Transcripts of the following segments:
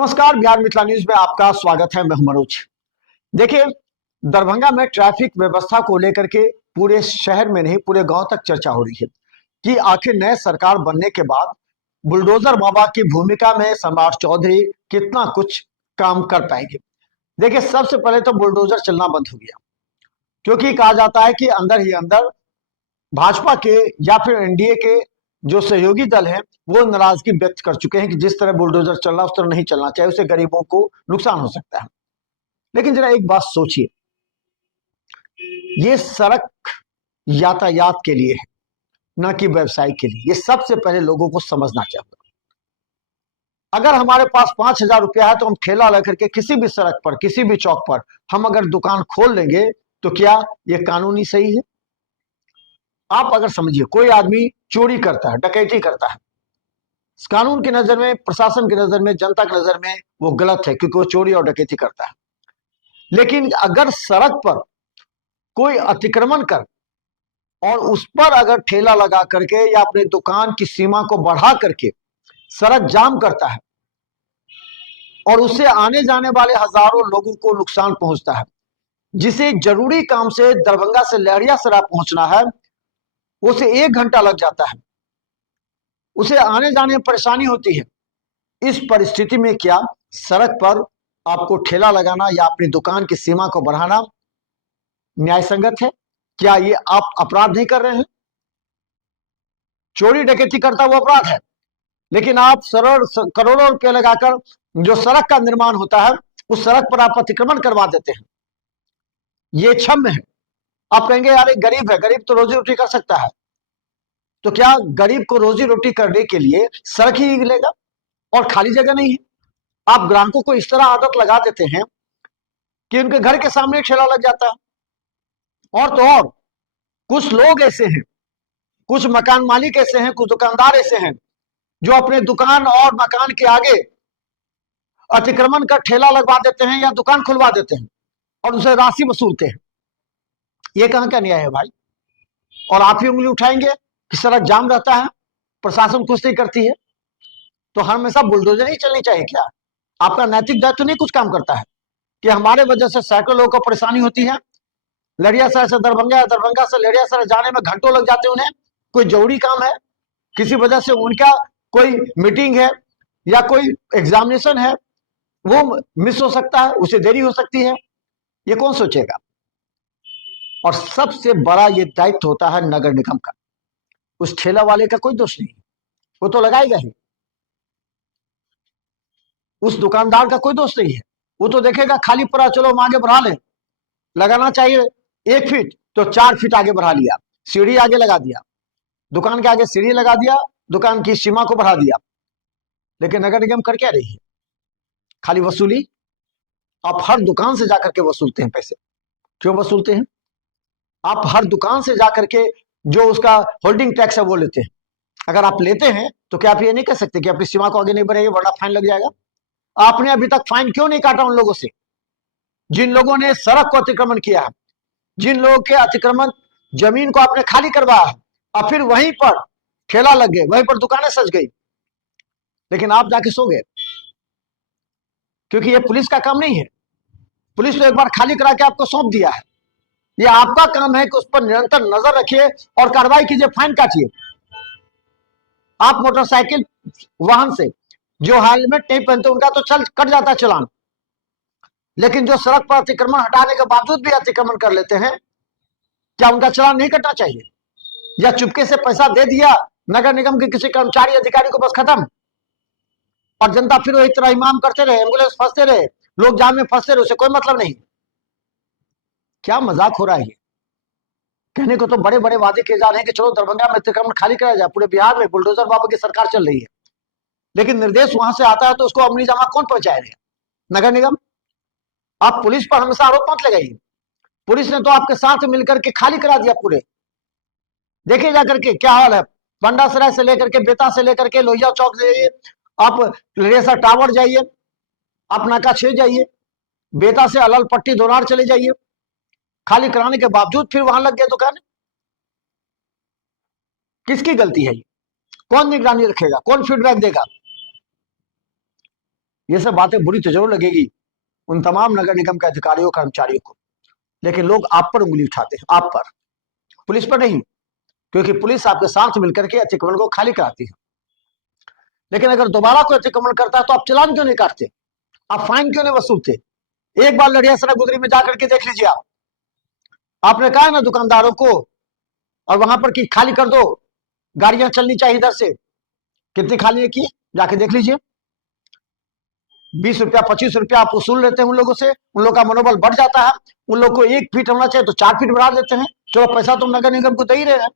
नमस्कार, बिहार मिथिला न्यूज में आपका स्वागत है। मैं हूं मनोज। देखिए, दरभंगा में ट्रैफिक व्यवस्था को लेकर के पूरे शहर में नहीं पूरे गांव तक चर्चा हो रही है कि आखिर नए सरकार बनने के बाद बुलडोजर बाबा की भूमिका में सम्राट चौधरी कितना कुछ काम कर पाएंगे। देखिए, सबसे पहले तो बुलडोजर चलना बंद हो गया, क्योंकि कहा जाता है कि अंदर ही अंदर भाजपा के या फिर एनडीए के जो सहयोगी दल हैं वो नाराजगी व्यक्त कर चुके हैं कि जिस तरह बुलडोजर चल रहा है उस तरह नहीं चलना चाहिए, उससे गरीबों को नुकसान हो सकता है। लेकिन जरा एक बात सोचिए, ये सड़क यातायात के लिए है, न कि व्यवसाय के लिए। ये सबसे पहले लोगों को समझना चाहिए। अगर हमारे पास 5,000 रुपया है तो हम ठेला लेकर के किसी भी सड़क पर, किसी भी चौक पर हम अगर दुकान खोल लेंगे तो क्या ये कानूनी सही है? आप अगर समझिए, कोई आदमी चोरी करता है, डकैती करता है, कानून की नजर में, प्रशासन की नजर में, जनता की नजर में वो गलत है, क्योंकि वो चोरी और डकैती करता है। लेकिन अगर सड़क पर कोई अतिक्रमण कर और उस पर अगर ठेला लगा करके या अपनी दुकान की सीमा को बढ़ा करके सड़क जाम करता है और उससे आने जाने वाले हजारों लोगों को नुकसान पहुंचता है, जिसे जरूरी काम से दरभंगा से लहरियासराय पहुंचना है, उसे 1 घंटा लग जाता है, उसे आने जाने में परेशानी होती है। इस परिस्थिति में क्या सड़क पर आपको ठेला लगाना या अपनी दुकान की सीमा को बढ़ाना न्याय संगत है? क्या ये आप अपराध नहीं कर रहे हैं? चोरी डकैती करता हुआ अपराध है, लेकिन आप करोड़ों रुपए लगाकर जो सड़क का निर्माण होता है उस सड़क पर आप अतिक्रमण करवा देते हैं। ये क्षम्य है। आप कहेंगे यार एक गरीब है, गरीब तो रोजी रोटी कर सकता है। तो क्या गरीब को रोजी रोटी करने के लिए सड़क ही मिलेगा और खाली जगह नहीं है? आप ग्राहकों को इस तरह आदत लगा देते हैं कि उनके घर के सामने ठेला लग जाता है। और तो और कुछ लोग ऐसे हैं, कुछ मकान मालिक ऐसे हैं, कुछ दुकानदार ऐसे हैं जो अपने दुकान और मकान के आगे अतिक्रमण कर ठेला लगवा देते हैं या दुकान खुलवा देते हैं और उसे राशि वसूलते हैं। ये कहां का न्याय है भाई? और आप ही उंगली उठाएंगे कि सड़क जाम रहता है, प्रशासन कुछ नहीं करती है। तो हमेशा बुलडोजर ही चलनी चाहिए क्या? आपका नैतिक दायित्व नहीं कुछ काम करता है कि हमारे वजह से सैकड़ों लोगों को परेशानी होती है? लहरियासराय से दरभंगा, दरभंगा से लहरियासराय जाने में घंटों लग जाते हैं उन्हें। कोई जरूरी काम है, किसी वजह से उनका कोई मीटिंग है या कोई एग्जामिनेशन है, वो मिस हो सकता है, उसे देरी हो सकती है। ये कौन सोचेगा? और सबसे बड़ा ये दायित्व होता है नगर निगम का। उस ठेला वाले का कोई दोष नहीं, वो तो लगाएगा ही। उस दुकानदार का कोई दोष नहीं है, वो तो देखेगा खाली पड़ा, चलो हम आगे बढ़ा लें। लगाना चाहिए 1 फीट तो 4 फीट आगे बढ़ा लिया, सीढ़ी आगे लगा दिया, दुकान के आगे सीढ़ी लगा दिया, दुकान की सीमा को बढ़ा दिया। लेकिन नगर निगम कर क्या रही है? खाली वसूली। आप हर दुकान से जाकर के वसूलते हैं पैसे। क्यों वसूलते हैं? आप हर दुकान से जाकर के जो उसका होल्डिंग टैक्स है वो लेते हैं। अगर आप लेते हैं तो क्या आप ये नहीं कह सकते कि अपनी सीमा को आगे नहीं बढ़ेगी वरना फाइन लग जाएगा? आपने अभी तक फाइन क्यों नहीं काटा उन लोगों से जिन लोगों ने सड़क को अतिक्रमण किया है, जिन लोगों के अतिक्रमण जमीन को आपने खाली करवाया है और फिर वहीं पर ठेला लग गए, वहीं पर दुकानें सज गई, लेकिन आप जाके सो गए? क्योंकि ये पुलिस का काम नहीं है। पुलिस तो एक बार खाली करा के आपको सौंप दिया है। ये आपका काम है कि उस पर निरंतर नजर रखिए और कार्रवाई कीजिए, फाइन काटिए। आप मोटरसाइकिल वाहन से जो हेलमेट नहीं पहनते उनका तो चल कट जाता चालान, लेकिन जो सड़क पर अतिक्रमण हटाने के बावजूद भी अतिक्रमण कर लेते हैं, क्या उनका चालान नहीं कटना चाहिए? या चुपके से पैसा दे दिया नगर निगम के किसी कर्मचारी अधिकारी को, बस खत्म, और जनता फिर वही तरह इमाम करते रहे, एम्बुलेंस फंसते रहे, लोग जाम में फंसते रहे, उसे कोई मतलब नहीं। क्या मजाक हो रहा है? कहने को तो बड़े बड़े वादे किए जा रहे हैं कि चलो दरभंगा में अतिक्रमण खाली कराया जाए, पूरे बिहार में बुलडोजर बाबू की सरकार चल रही है, लेकिन निर्देश वहां से आता है तो उसको अमली जामा कौन पहुंचाएगा? नगर निगम। आप पुलिस पर हमेशा आरोप मत लगाइए। पुलिस ने तो आपके साथ मिलकर के खाली करा दिया पूरे। देखिए जाकर के क्या हाल है। पंडासराय से लेकर के, बेता से लेकर के लोहिया चौक जाइए, आप लहरियासराय टावर जाइए, आप नाका 6 जाइए, बेता से अलल पट्टी दोनार चले जाइए, खाली कराने के बावजूद फिर वहां लग गए दुकान। किसकी गलती है ये? कौन निगरानी रखेगा? कौन फीडबैक देगा? ये सब बातें बुरी तो जरूर लगेगी उन तमाम नगर निगम के अधिकारियों कर्मचारियों को, लेकिन लोग आप पर उंगली उठाते हैं, आप पर, पुलिस पर नहीं, क्योंकि पुलिस आपके साथ मिलकर के अतिक्रमण को खाली कराती है। लेकिन अगर दोबारा कोई अतिक्रमण करता है तो आप चालान क्यों नहीं काटते, आप फाइन क्यों नहीं वसूलते? एक बार लड़ियासरा गुदरी में जाकर के देख लीजिए आप, आपने कहा ना दुकानदारों को और वहां पर कि खाली कर दो, गाड़ियां चलनी चाहिए इधर से, कितनी खाली है की जाके देख लीजिए। 20 रुपया 25 रुपया आप वसूल लेते हैं उन लोगों से, उन लोगों का मनोबल बढ़ जाता है, उन लोग को 1 फीट होना चाहिए तो 4 फीट बढ़ा देते हैं, चलो पैसा तो नगर निगम को दे ही रहे हैं।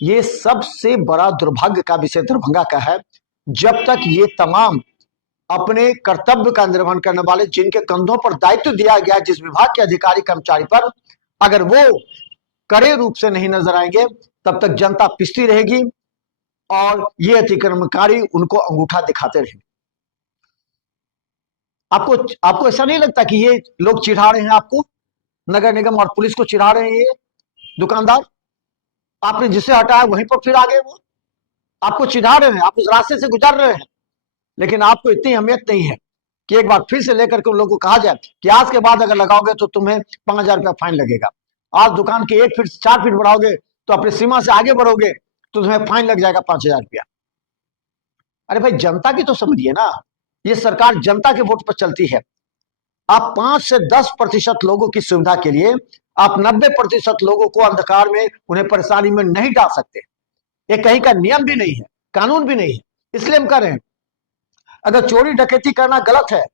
ये सबसे बड़ा दुर्भाग्य का विषय दरभंगा का है, जब तक ये तमाम अपने कर्तव्य का निर्वहन करने वाले, जिनके कंधों पर दायित्व दिया गया जिस विभाग के अधिकारी कर्मचारी पर, अगर वो कड़े रूप से नहीं नजर आएंगे तब तक जनता पिसती रहेगी और ये अतिक्रमणकारी उनको अंगूठा दिखाते रहेंगे। आपको ऐसा नहीं लगता कि ये लोग चिढ़ा रहे हैं आपको, नगर निगम और पुलिस को चिढ़ा रहे हैं ये दुकानदार? आपने जिसे हटाया वहीं पर फिर आ गए वो, आपको चिढ़ा रहे हैं, आप उस रास्ते से गुजर रहे हैं, लेकिन आपको इतनी अहमियत नहीं है कि एक बार फिर से लेकर के उन लोगों को कहा जाए कि आज के बाद अगर लगाओगे तो तुम्हें 5,000 रुपया फाइन लगेगा, आज दुकान के 1 फीट 4 फीट बढ़ाओगे तो अपनी सीमा से आगे बढ़ोगे तो तुम्हें फाइन लग जाएगा 5,000 रुपया। अरे भाई जनता की तो समझिए ना, ये सरकार जनता के वोट पर चलती है। आप 5 से 10% लोगों की सुविधा के लिए आप 90% लोगों को अंधकार में, उन्हें परेशानी में नहीं डाल सकते। ये कहीं का नियम भी नहीं है, कानून भी नहीं है, इसलिए हम कर रहे हैं। अगर चोरी डकैती करना गलत है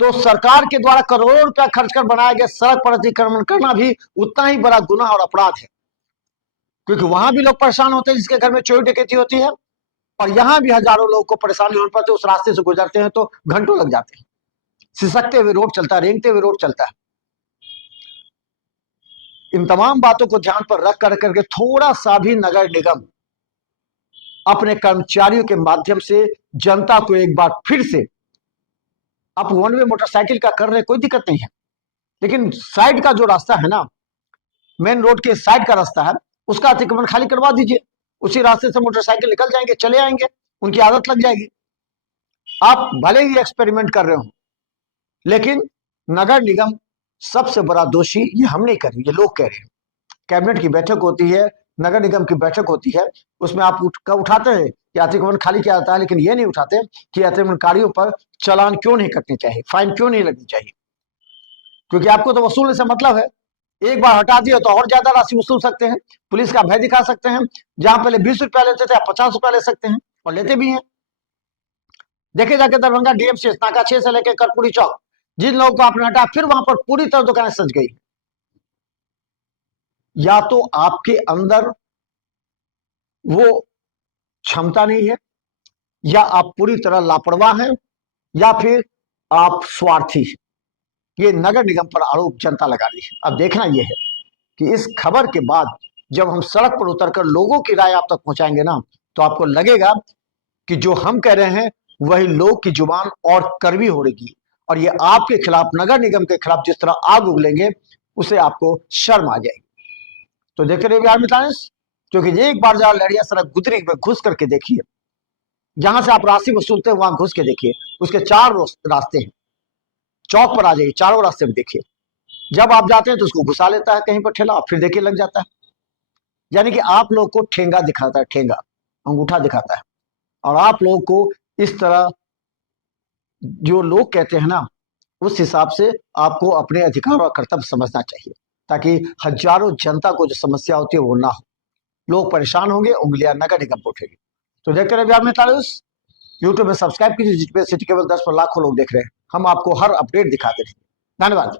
तो सरकार के द्वारा करोड़ों रुपया खर्च कर बनाया गया सड़क पर अतिक्रमण करना भी उतना ही बड़ा गुनाह और अपराध है, क्योंकि वहां भी लोग परेशान होते हैं जिसके घर में चोरी डकैती होती है, और यहां भी हजारों लोगों को परेशानी होने पर उस रास्ते से गुजरते हैं तो घंटों लग जाते हैं, सिसकते हुए रोड चलता है, रेंगते हुए रोड चलता है। इन तमाम बातों को ध्यान पर रख करके थोड़ा सा भी नगर निगम अपने कर्मचारियों के माध्यम से जनता को एक बार फिर से, आप 1 वे मोटरसाइकिल का कर रहे हैं कोई दिक्कत नहीं है, लेकिन साइड का जो रास्ता है ना, मेन रोड के साइड का रास्ता है, उसका अतिक्रमण खाली करवा दीजिए, उसी रास्ते से मोटरसाइकिल निकल जाएंगे, चले आएंगे, उनकी आदत लग जाएगी। आप भले ही एक्सपेरिमेंट कर रहे हो, लेकिन नगर निगम सबसे बड़ा दोषी ये हम नहीं कर रहे, ये लोग कह रहे हैं। कैबिनेट की बैठक होती है, नगर निगम की बैठक होती है, उसमें आप उठाते हैं कि अतिक्रमण खाली किया जाता है, लेकिन ये नहीं उठाते कि अतिक्रमणकारियों पर चालान क्यों नहीं कटने चाहिए, फाइन क्यों नहीं लगनी चाहिए, क्योंकि आपको तो वसूलने से मतलब है। एक बार हटा दिया तो और ज्यादा राशि वसूल सकते हैं, पुलिस का भय दिखा सकते हैं, जहां पहले 20 रुपया लेते थे आप 50 रुपया ले सकते हैं, और लेते भी हैं। देखे जाके दरभंगा डीएमसीएच नाका 6 से लेकर कर्पूरी चौक, जिन लोगों को आपने हटाया फिर वहां पर पूरी तरह दुकानें सज गई। या तो आपके अंदर वो क्षमता नहीं है, या आप पूरी तरह लापरवाह हैं, या फिर आप स्वार्थी हैं। ये नगर निगम पर आरोप जनता लगा रही है। अब देखना यह है कि इस खबर के बाद जब हम सड़क पर उतरकर लोगों की राय आप तक पहुंचाएंगे ना, तो आपको लगेगा कि जो हम कह रहे हैं वही लोग की जुबान और कड़वी हो रही, और ये आपके खिलाफ, नगर निगम के खिलाफ जिस तरह आग उगलेंगे उसे आपको शर्म आ जाएगी। तो देखते रहिए बिहार टाइम्स, क्योंकि एक बार जरा लड़ियासरा गुदरी में घुस करके देखिए, जहां से आप राशि वसूलते हैं वहां घुस के देखिए, उसके 4 रास्ते हैं, चौक पर आ जाइए, चारों रास्ते में देखिए। जब आप जाते हैं तो उसको घुसा लेता है कहीं पर ठेला, फिर देखिए लग जाता है। यानी कि आप लोग को ठेंगा दिखाता है, ठेंगा अंगूठा दिखाता है, और आप लोगों को इस तरह जो लोग कहते हैं ना, उस हिसाब से आपको अपने अधिकार और कर्तव्य समझना चाहिए, ताकि हजारों जनता को जो समस्या होती है वो ना हो। लोग परेशान होंगे, उंगलियां नगर निगम पर उठेगी। तो देखते रहिए बिहार में टाइम्स, यूट्यूब में सब्सक्राइब कीजिए, जिस पे सिटी केवल 10 पर लाखों लोग देख रहे हैं। हम आपको हर अपडेट दिखाते रहेंगे। धन्यवाद।